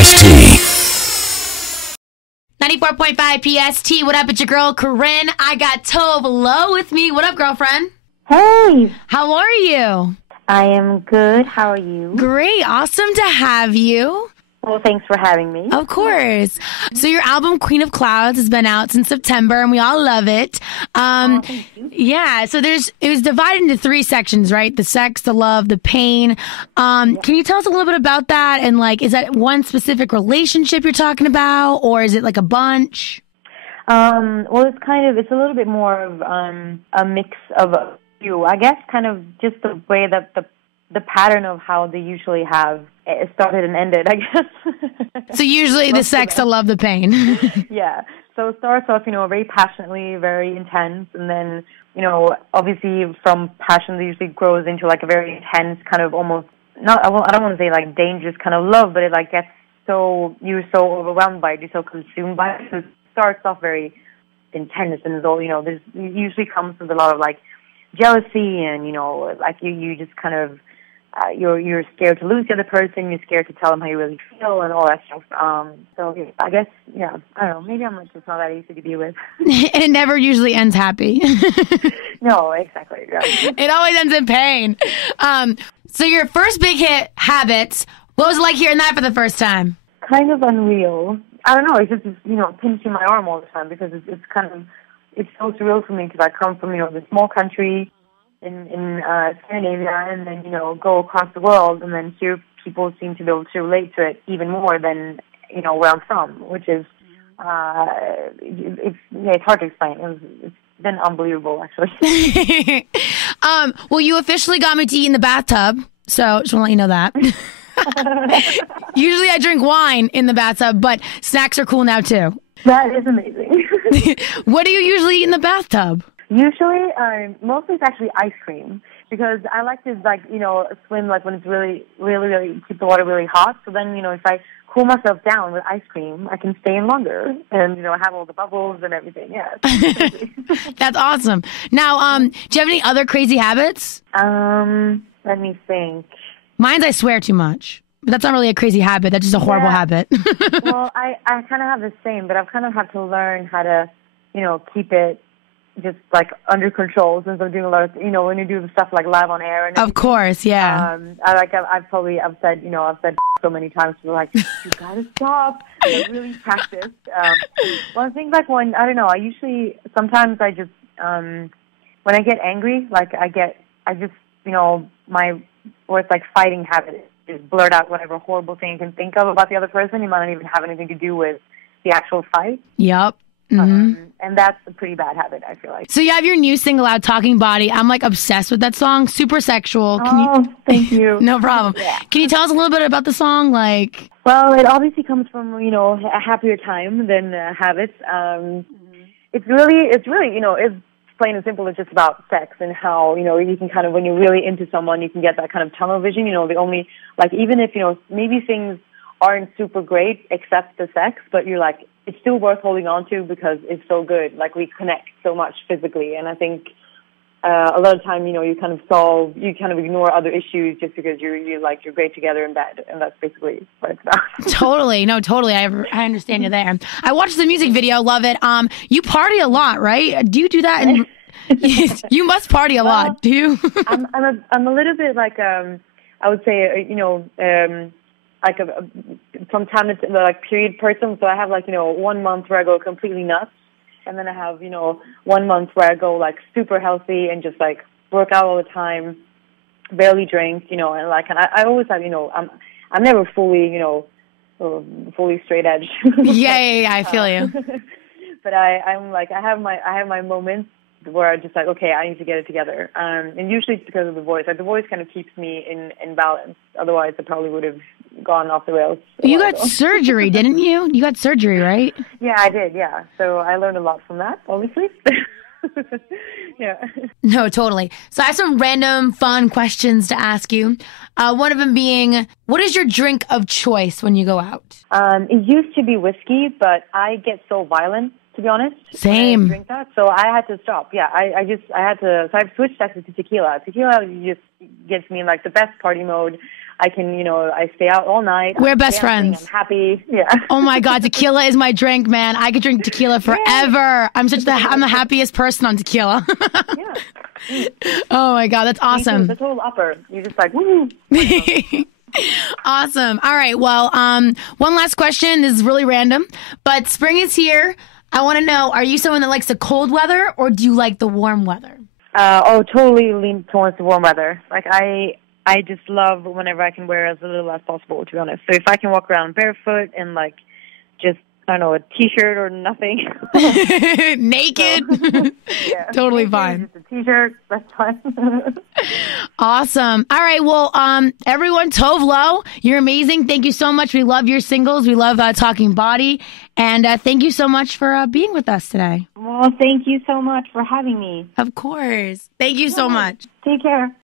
PST. 94.5 PST. What up? It's your girl, Corinne. I got Tove Lo with me. What up, girlfriend? Hey, How are you? I am good. How are you? Great. Awesome to have you. Well, thanks for having me. Of course. So your album, Queen of Clouds, has been out since September, and we all love it. Thank you. Yeah, so it was divided into 3 sections, right? The sex, the love, the pain. Can you tell us a little bit about that? And is that one specific relationship you're talking about, or is it like a bunch? Well, it's a little bit more of a mix of a few. I guess kind of just the way that the pattern of how they usually have it started and ended, I guess. So usually the sex, the love, the pain. Yeah. So it starts off, very passionately, very intense, and then, obviously from passion it usually grows into like a very intense kind of almost, I don't want to say like dangerous kind of love, but it like gets you're so overwhelmed by it, you're so consumed by it. So it starts off very intense, and it usually comes with a lot of like jealousy, and like you just kind of you're scared to lose the other person, you're scared to tell them how you really feel, and all that stuff. So yeah, I guess, I don't know, maybe I'm just not that easy to deal with. And it never usually ends happy. No, exactly. Yeah. It always ends in pain. So your first big hit, Habits, what was it like hearing that for the first time? Kind of unreal. I don't know, it's just pinching my arm all the time, because it's so surreal for me, because I come from, this small country in Scandinavia, and then, go across the world, and then here people seem to be able to relate to it even more than, where I'm from, which is, it's hard to explain. It's been unbelievable, actually. Well, you officially got me to eat in the bathtub, so just want to let you know that. Usually I drink wine in the bathtub, but snacks are cool now, too. That is amazing. What do you usually eat in the bathtub? Usually, mostly it's actually ice cream, because I like to, swim, when it's really, really, really, keep the water really hot. So then, if I cool myself down with ice cream, I can stay in longer and, have all the bubbles and everything. Yeah. That's awesome. Now, do you have any other crazy habits? Let me think. Mine's I swear too much. But that's not really a crazy habit. That's just a horrible habit. Well, I kind of have the same, but I've kind of had to learn how to, keep it just under control, since I'm doing a lot of, when you do the stuff like live on air. And of course, yeah. I've said so many times, people are like, you gotta stop. I really practiced. Well, I think when, I don't know, sometimes I just, when I get angry, my worst fighting habit is blurt out whatever horrible thing you can think of about the other person. You might not even have anything to do with the actual fight. Yep. Mm-hmm. And that's a pretty bad habit, I feel like. So you have your new single out, Talking Body. I'm obsessed with that song. Super sexual. Thank you. No problem. Yeah. Can you tell us a little bit about the song? Well, it obviously comes from, a happier time than Habits. It's really, it's plain and simple. It's just about sex, and how, you can kind of, when you're really into someone, you can get that kind of tunnel vision, the only, even if, maybe things aren't super great except the sex, but you're it's still worth holding on to because it's so good. We connect so much physically, and I think a lot of time, you kind of ignore other issues just because you're great together in bed, and that's basically what it's about. Totally. No, totally. I understand you there. I watched the music video, love it. You party a lot, right? Do you do that? You must party a lot. Do you? I'm a little bit I would say, from time to time, period person. So I have 1 month where I go completely nuts, and then I have 1 month where I go super healthy and just work out all the time, barely drink, and I always have I'm never fully fully straight edge. Yeah, I feel you. But I have my moments where I'm just okay, I need to get it together. And usually it's because of the voice. The voice kind of keeps me in balance. Otherwise, I probably would have gone off the rails. You got surgery, didn't you? You got surgery, right? Yeah, I did, yeah. So I learned a lot from that, obviously. Yeah. No, totally. So I have some random fun questions to ask you. One of them being, what is your drink of choice when you go out? It used to be whiskey, but I get so violent, to be honest. Same. I drink that, so I had to stop. Yeah, I had to. So I've switched actually to tequila. Tequila just gets me in the best party mode. I can, you know, I stay out all night. We're best friends. I'm happy. Yeah. Oh my God, tequila is my drink, man. I could drink tequila forever. I'm the happiest person on tequila. Yeah. Oh my God, that's awesome. The total upper. You're just like, woo. Awesome. All right. Well, one last question. This is really random, but spring is here. I want to know, are you someone that likes the cold weather or do you like the warm weather? Totally lean towards the warm weather. Like I just love whenever I can wear as little as possible, to be honest. So if I can walk around barefoot and like just, I don't know, a t-shirt or nothing. Naked. So, yeah. Totally fine. Just a t-shirt, that's fine. Awesome. All right. Well, everyone, Tove Lo, you're amazing. Thank you so much. We love your singles. We love Talking Body. And thank you so much for being with us today. Well, thank you so much for having me. Of course. Thank you so much. Take care.